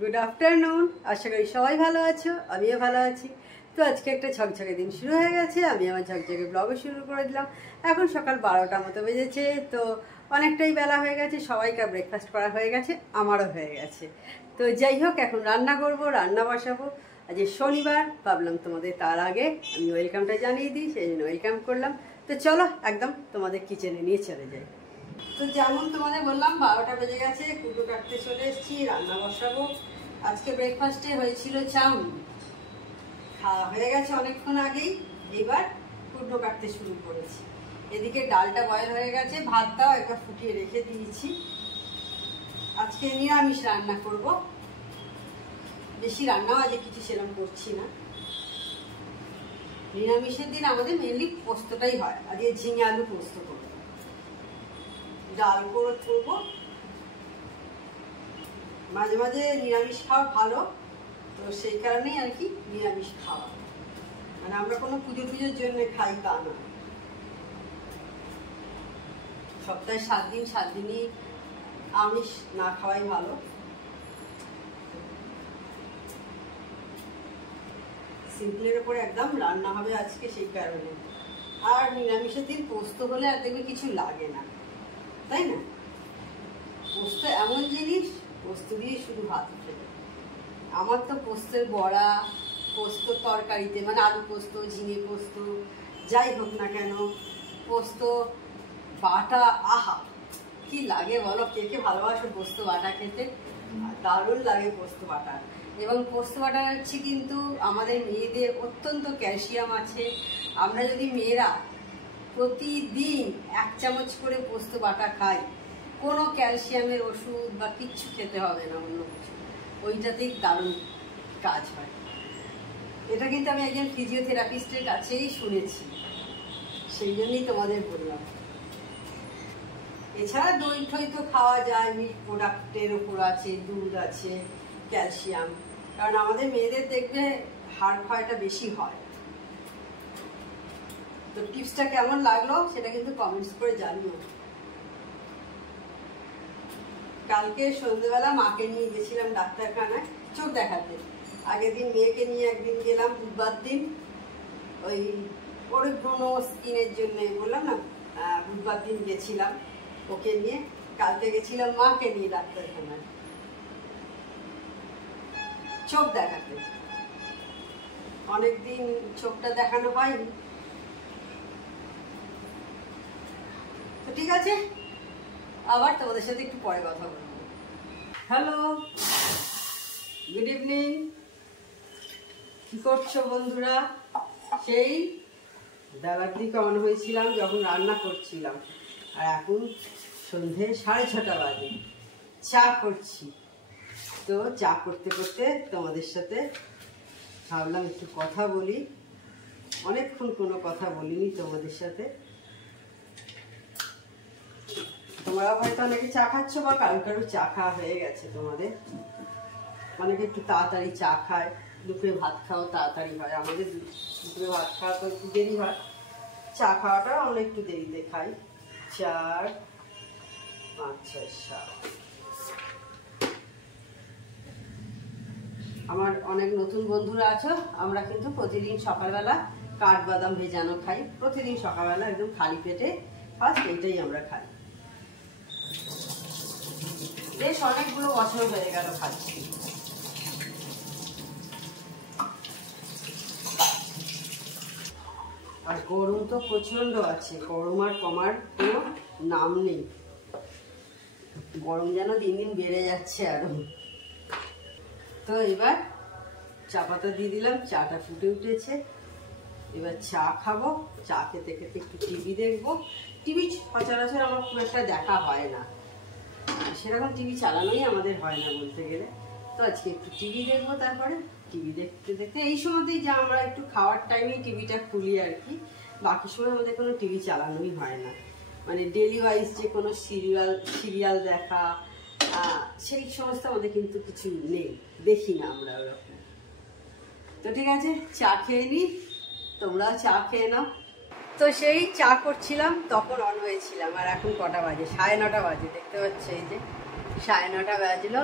Good afternoon. আশা করি সবাই ভালো আছো, আমিও ভালো আছি। তো আজকে একটা ঝকঝকে দিন শুরু হয়ে গেছে, আমি আমার ঝকঝকে ব্লগও শুরু করে দিলাম। এখন সকাল 12টার মতো বেজেছে, তো অনেকটাই বেলা হয়ে গেছে। সবাইকার ব্রেকফাস্ট করা হয়ে গেছে, আমারও হয়ে গেছে। তো যাই হোক, এখন রান্না করব, রান্না বসাবো। আজ শনিবার, ভাবলাম তোমাদের তার আগে আমি ওয়েলকামটা জানিয়ে দিই, সেই জন্য ওয়েলকাম করলাম। তো চলো একদম তোমাদের কিচেনে নিয়ে চলে যাই। তো যেমন তোমাদের বললাম 12টা বেজে গেছে, কুটো কাটতে চলে এসেছি, রান্না বসাবো। আজকে ব্রেকফাস্টে হয়েছিল চাউমিন, খাওয়া হয়ে গেছে অনেকক্ষণ আগেই। এবার কুটো কাটতে শুরু করেছি। এদিকে ডালটা বয়েল হয়ে গেছে, ভাতটাও একবার ফুটিয়ে রেখে দিয়েছি। আজকে নিরামিষ রান্না করব, বেশি রান্নাও আজকে কিছু সেরকম করছি না। নিরামিষের দিন আমাদের মেনলি পোস্তটাই হয়, আজকে ঝিঙে আলু পোস্ত করবো, ডাল করবো। মাঝে মাঝে নিরামিষ খাওয়া ভালো, তো সেই কারণেই আর কি নিরামিষ খাওয়া। মানে আমরা কোনো পুজোর জন্য খাই তা না। সপ্তাহে 7 দিন 7 দিনই আমিষ না খাওয়াই ভালো। সিম্পলের উপর একদম রান্না হবে আজকে, সেই কারণে। আর নিরামিষের দিন পোস্ত হলে আর দেখবে কিছু লাগে না, তাই না? পোস্ত এমন জিনিস, পোস্ত দিয়ে শুধু ভাত উঠে যায়। আমার তো পোস্তের বড়া, পোস্ত তরকারিতে মানে আলু পোস্ত, ঝিঙে পোস্ত, যাই হোক না কেন, পোস্ত বাটা, আহা কি লাগে বলো? কে কে ভালোবাসো পোস্ত বাটা খেতে? দারুণ লাগে পোস্ত বাটা। এবং পোস্ত বাটা হচ্ছে কিন্তু আমাদের মেয়েদের অত্যন্ত ক্যালসিয়াম আছে। আমরা যদি মেয়েরা প্রতিদিন 1 চামচ করে পোস্ত বাটা খাই, কোনো ক্যালসিয়ামের ওষুধ বা কিচ্ছু খেতে হবে না, অন্য কিছু, ওইটাতেই দারুণ কাজ হয়। এটা কিন্তু আমি একজন ফিজিওথেরাপিস্টের কাছেই শুনেছি, সেই জন্যই তোমাদের বললাম। এছাড়া দই ঠই তো খাওয়া যায়, মিল্ক প্রোডাক্টের ওপর আছে, দুধ আছে, ক্যালসিয়াম। কারণ আমাদের মেয়েদের দেখবে হাড় ক্ষয়টা বেশি হয়। তো টিপসটা কেমন লাগলো সেটা কিন্তু কমেন্টস করে জানিও। কালকে সন্ধ্যেবেলা মাকে নিয়ে গেছিলাম ডাক্তারখানায় চোখ দেখাতে। আগের দিন মেয়েকে নিয়ে একদিন গেলাম, বুধবার দিন, ওই ওর ব্রণ স্কিনের জন্য বললাম না, বুধবার দিন গেছিলাম ওকে নিয়ে। কালকে গেছিলাম মাকে নিয়ে ডাক্তারখানায় চোখ দেখাতে। অনেকদিন চোখটা দেখানো হয়নি। তো ঠিক আছে, আবার তোমাদের সাথে একটু পরে কথা বলবো। Hello, good evening. কি করছো বন্ধুরা? সেই বেলার দিকে অন হয়েছিলাম যখন রান্না করছিলাম, আর এখন সন্ধে 6:30 বাজে, চা করছি। তো চা করতে করতে তোমাদের সাথে ভাবলাম একটু কথা বলি। অনেকক্ষণ কোনো কথা বলিনি তোমাদের সাথে। তোমরা হয়তো অনেকে চা খাচ্ছ বা কারো কারো চা খাওয়া হয়ে গেছে তোমাদের। অনেকে একটু তাড়াতাড়ি চা খায়, দুপুরে ভাত খাওয়া তাড়াতাড়ি হয়। আমাদের দুপুরে ভাত খাওয়া তো একটু দেরি হয়, চা খাওয়াটা আমরা একটু দেরিতে খাই। 4, 5, 6, 7। আমার অনেক নতুন বন্ধুরা আছো, আমরা কিন্তু প্রতিদিন সকালবেলা কাঠবাদাম ভেজানো খাই। প্রতিদিন সকালবেলা একদম খালি পেটে ফার্স্ট এইটাই আমরা খাই। বেশ অনেকগুলো বছর হয়ে গেল খাচ্ছি। আর গরম তো প্রচন্ড আছে, গরম আর কমার কোনো নাম নেই। গরম যেন দিন দিন বেড়ে যাচ্ছে আরো। তো এবার চা পাতা দিয়ে দিলাম, চাটা ফুটে উঠেছে। এবার চা খাবো, চা খেতে খেতে একটু টিভি দেখবো। টিভি সচরাচর আমার খুব একটা দেখা হয় না, সেরকম টিভি চালানোই আমাদের হয় না বলতে গেলে। তো আজকে একটু টিভি দেখবো। তারপরে টিভি দেখতে দেখতে এই সময়তেই যা আমরা একটু খাওয়ার টাইমেই টিভিটা খুলি আর কি। বাকি সময় আমাদের কোনো টিভি চালানোই হয় না। মানে ডেলি ওয়াইজ যে কোনো সিরিয়াল দেখা, সেই সমস্ত আমাদের কিন্তু কিছু নেই, দেখি না আমরা ওরকম। তো ঠিক আছে, চা খেয়ে নিই, তোমরাও চা খেয়ে নাও। তো সেই চা করছিলাম তখন অন হয়েছিলাম, আর এখন কটা বাজে? 9:30 বাজে। দেখতে পাচ্ছ, এই যে 9:30 বাজলো।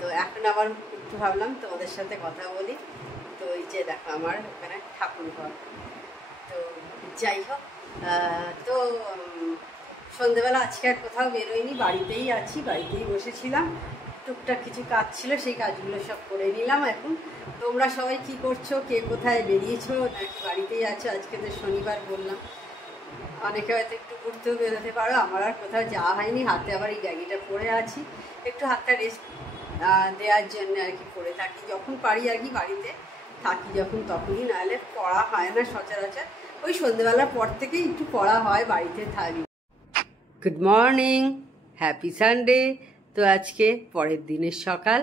তো এখন আবার একটু ভাবলাম তোমাদের সাথে কথা বলি। তো এই যে দেখো আমার ওখানে ঠাকুর ঘর। তো যাই হোক, তো সন্ধেবেলা আজকে আর কোথাও বেরোয়নি, বাড়িতেই আছি, বাড়িতেই বসেছিলাম। টুকটাক কিছু কাজ ছিল, সেই কাজগুলো সব করে নিলাম। এখন তোমরা সবাই কি করছো, কে কোথায় বেরিয়েছো নাকি বাড়িতেই আছো? আজকে তো শনিবার বললাম, অনেকে হয়তো একটু ঘুরতেও বেরোতে পারো। আমার আর কোথাও যাওয়া হয়নি, হাতে আবার এই ব্যাগিটা পরে আছি, একটু হাতটা রেস্ট দেওয়ার জন্য আর কি পরে থাকি যখন পারি আর কি। বাড়িতে থাকি যখন তখনই, নাহলে পড়া হয় না সচরাচর। ওই সন্ধ্যেবেলার পর থেকেই একটু পড়া হয়, বাড়িতে থাকি। Good morning, happy Sunday. তো আজকে পরের দিনের সকাল।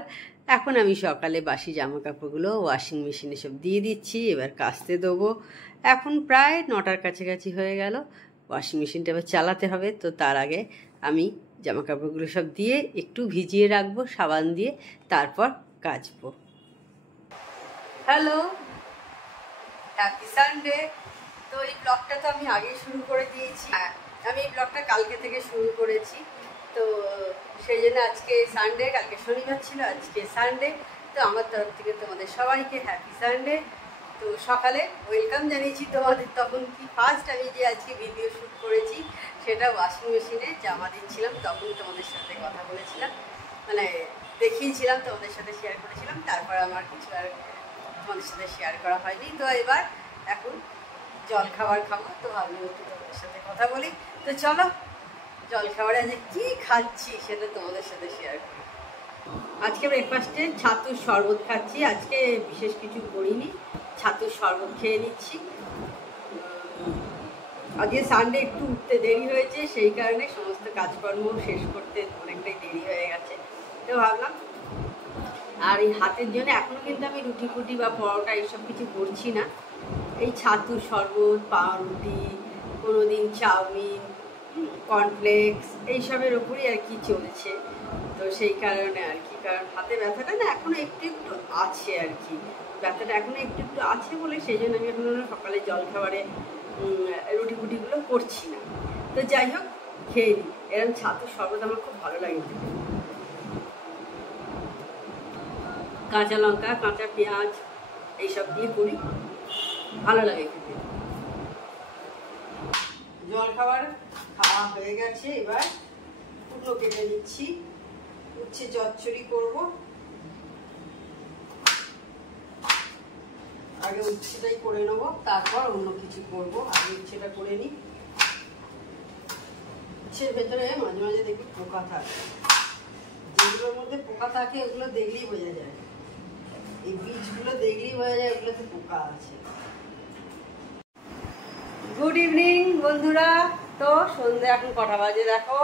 এখন আমি সকালে বাসি জামা কাপড়গুলো ওয়াশিং মেশিনে সব দিয়ে দিচ্ছি, এবার কাচতে দেবো। এখন প্রায় 9টার কাছাকাছি হয়ে গেল। ওয়াশিং মেশিনটা এবার চালাতে হবে, তো তার আগে আমি জামা কাপড়গুলো সব দিয়ে একটু ভিজিয়ে রাখবো সাবান দিয়ে, তারপর কাচবো। Hello, happy Sunday. তো এই ব্লগটা তো আমি আগেই শুরু করে দিয়েছি। আমি এই ব্লগটা কালকে থেকে শুরু করেছি, তো সেই জন্য আজকে সানডে, কালকে শনিবার ছিল, আজকে সানডে। তো আমার তরফ থেকে তোমাদের সবাইকে হ্যাপি সানডে। তো সকালে ওয়েলকাম জানিয়েছি তোমাদের। তখন কি ফার্স্ট আমি যে আজকে ভিডিও শ্যুট করেছি সেটা ওয়াশিং মেশিনে জামা দিচ্ছিলাম, তখন তোমাদের সাথে কথা বলেছিলাম, মানে দেখিয়েছিলাম, তোমাদের সাথে শেয়ার করেছিলাম। তারপর আমার কিছু আর তোমাদের সাথে শেয়ার করা হয়নি। তো এবার এখন জল খাবার খাবো, তো ভাবলাম একটু তোমাদের সাথে কথা বলি। তো চলো, জল খাবারে আজকে কী খাচ্ছি সেটা তোমাদের সাথে শেয়ার করি। আজকে ব্রেকফাস্টে ছাতুর শরবত খাচ্ছি। আজকে বিশেষ কিছু করিনি, ছাতুর শরবত খেয়ে নিচ্ছি। আজকে সানডে একটু উঠতে দেরি হয়েছে, সেই কারণে সমস্ত কাজকর্ম শেষ করতে অনেকটাই দেরি হয়ে গেছে। তো ভাবলাম, আর এই হাতের জন্য এখনও কিন্তু আমি রুটি ফুটি বা পরোটা এইসব কিছু করছি না। এই ছাতুর শরবত, পাউরুটি, কোনো দিন চাউমিন, কর্নফ্লেক্স এইসবের ওপরই আর কি চলছে। তো সেই কারণে আর কি, কারণ হাতে ব্যথাটা না এখনও একটু একটু আছে আর কি, ব্যথাটা এখনও একটু একটু আছে বলে সেই জন্য আমি এখন সকালে জলখাবারে রুটি ফুটিগুলো করছি না। তো যাই হোক, খেয়ে নিই। এরকম ছাতুর শরবত আমার খুব ভালো লাগে। কাঁচা লঙ্কা, কাঁচা পেঁয়াজ এইসব দিয়ে করি, ভালো লাগে খেতে। জল খাবার খাওয়া হয়ে গেছে, এবার কুমড়ো কেটে নিচ্ছি। উচ্ছে চচ্চড়ি করব। আগে উচ্ছেটাই করে নেবো, তারপর অন্য কিছু করব। আগে উচ্ছেটা করে নিই। উচ্ছের ভেতরে মাঝে মাঝে দেখি পোকা থাকে, যেগুলোর মধ্যে পোকা থাকে ওগুলো দেখলেই বোঝা যায়, এই বীজগুলো দেখলেই বোঝা যায় ওগুলোতে পোকা আছে। গুড ইভিনিং বন্ধুরা। তো সন্ধ্যে এখন কটা বাজে দেখো,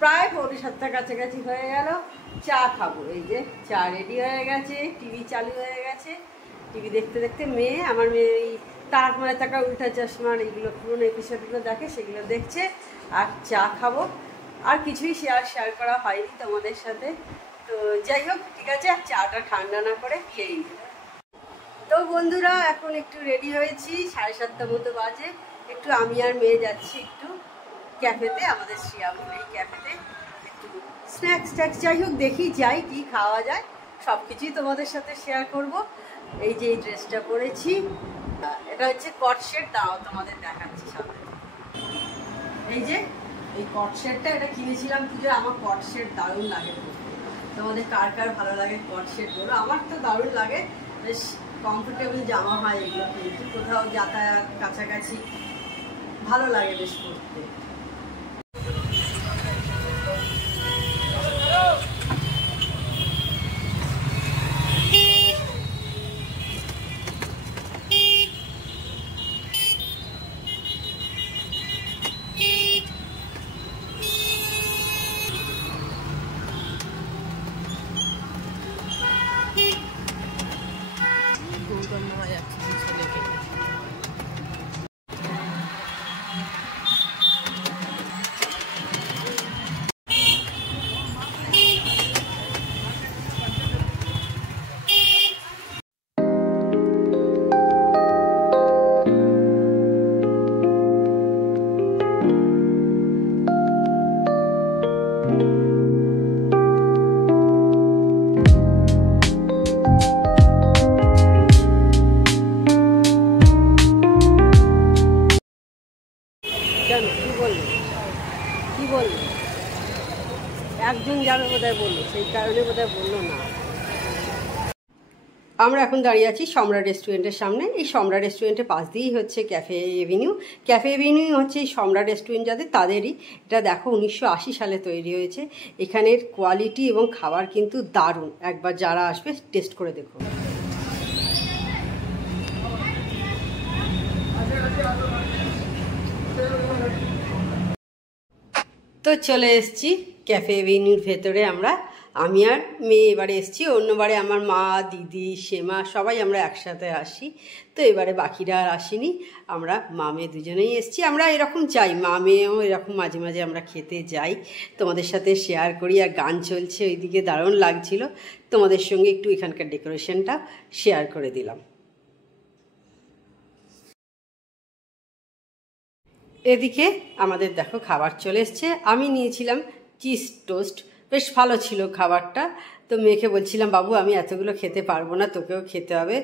প্রায় 6:45 কাছাকাছি হয়ে গেল। চা খাবো, এই যে চা রেডি হয়ে গেছে, টিভি চালু হয়ে গেছে। টিভি দেখতে দেখতে আমার মেয়ে এই তারক মেহতা কা উল্টা চশমার এইগুলো পুরোনো এপিসোডগুলো দেখে, সেগুলো দেখছে। আর চা খাবো, আর কিছুই শেয়ার করা হয়নি তোমাদের সাথে। তো যাই হোক, ঠিক আছে, চাটা ঠান্ডা না করে খেয়ে নিই। তো বন্ধুরা, এখন একটু রেডি হয়েছি, 7:30 মতো বাজে। একটু আমি আর মেয়ে যাচ্ছি একটু ক্যাফেতে, আমাদের শ্রীরামপুর এই ক্যাফেতে একটু স্ন্যাক্স যাই হোক দেখি যাই কি খাওয়া যায়, সব কিছুই তোমাদের সাথে শেয়ার করব। এই যে এই ড্রেসটা পরেছি, এটা হচ্ছে কট সেট। দাও তোমাদের দেখাচ্ছি সামনে। এই যে এই কট সেটটা, এটা কিনেছিলাম পুজোর। আমার কট সেট দারুণ লাগে পরতে। তোমাদের কার কার ভালো লাগে কট সেট বলো। আমার তো দারুণ লাগে, বেশ কমফোর্টেবল জামা হয় এগুলো, কিন্তু কোথাও যাতায়াত কাছাকাছি ভালো লাগে বেশ পরতে। বোধহয় বললো, সেই কারণে বোধহয় বললো না। আমরা এখন দাঁড়িয়ে আছি সম্রাট রেস্টুরেন্টের সামনে। এই সম্রাট রেস্টুরেন্টের পাশ দিয়েই হচ্ছে ক্যাফে এভিনিউ। ক্যাফে এভিনিউ হচ্ছে এই সম্রাট রেস্টুরেন্ট যাদের, তাদেরই। এটা দেখো 1980 সালে তৈরি হয়েছে। এখানের কোয়ালিটি এবং খাবার কিন্তু দারুণ, একবার যারা আসবে টেস্ট করে দেখো। তো চলে এসছি ক্যাফে এভিনিউর ভেতরে। আমি আর মেয়ে এবারে এসছি, অন্যবারে আমার মা, দিদি, শ্যামা সবাই আমরা একসাথে আসি। তো এবারে বাকিরা আর আসিনি, আমরা মা মেয়ে দুজনেই এসছি। আমরা এরকম যাই, মা মেয়েও এরকম মাঝে মাঝে আমরা খেতে যাই, তোমাদের সাথে শেয়ার করি। আর গান চলছে ওইদিকে, দারুণ লাগছিল। তোমাদের সঙ্গে একটু এখানকার ডেকোরেশনটা শেয়ার করে দিলাম। এদিকে আমাদের দেখো খাবার চলে এসছে। আমি নিয়েছিলাম চিজ টোস্ট, বেশ ভালো ছিল খাবারটা। তো মেয়েকে বলছিলাম, বাবু আমি এতগুলো খেতে পারবো না, তোকেও খেতে হবে।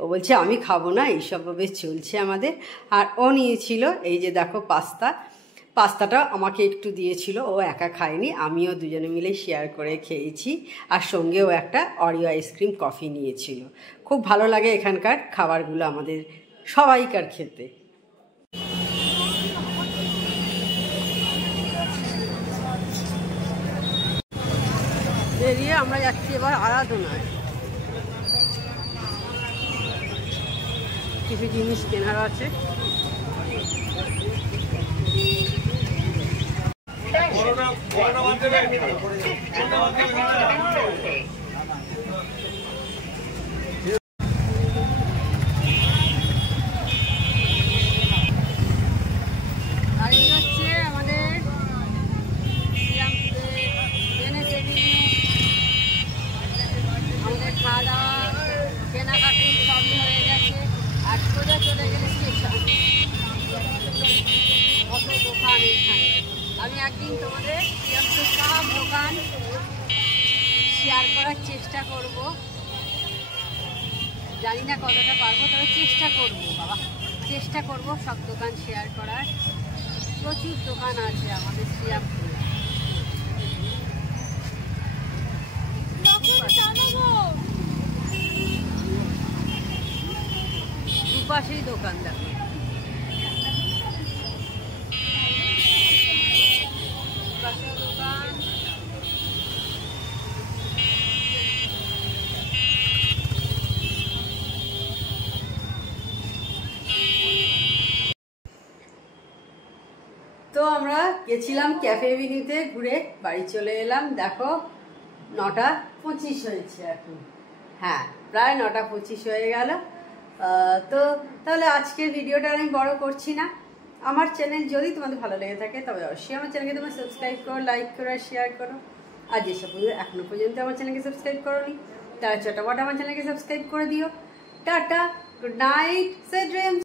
ও বলছে আমি খাবো না, এইসবভাবে চলছে আমাদের। আর ও নিয়েছিল এই যে দেখো পাস্তাটা আমাকে একটু দিয়েছিল, ও একা খায়নি, আমিও দুজনে মিলে শেয়ার করে খেয়েছি। আর সঙ্গেও একটা অরিও আইসক্রিম কফি নিয়েছিল। খুব ভালো লাগে এখানকার খাবারগুলো আমাদের সবাইকার খেতে। বেরিয়ে আমরা যাচ্ছি এবার আরাধনায়। কিছু জিনিস কেনার আছে। কেনাকাটি সবই হয়ে গেছে। আর সোজা চলে গেলে কত দোকান এখানে। আমি একদিন তোমাদের সব দোকান শেয়ার করার চেষ্টা করব, জানি না কতটা পারবো, তবে চেষ্টা করব বাবা, চেষ্টা করব সব দোকান শেয়ার করার। প্রচুর দোকান আছে আমাদের শ্রীরামপুরে। দুপাশেই দোকান দেখো। দোকান তো আমরা গেছিলাম ক্যাফে এভিনিউতে, ঘুরে বাড়ি চলে এলাম। দেখো 9:25 হয়েছে এখন। হ্যাঁ, প্রায় 9:25 হয়ে গেল। তো তাহলে আজকের ভিডিওটা আমি বড় করছি না। আমার চ্যানেল যদি তোমাদের ভালো লেগে থাকে তবে অবশ্যই আমার চ্যানেলকে তোমরা সাবস্ক্রাইব করো, লাইক করো আর শেয়ার করো। আর যেসব এখনো পর্যন্ত আমার চ্যানেলকে সাবস্ক্রাইব করোনি তারা চটাপট আমার চ্যানেলকে সাবস্ক্রাইব করে দিও। Tata, good night, sweet dreams.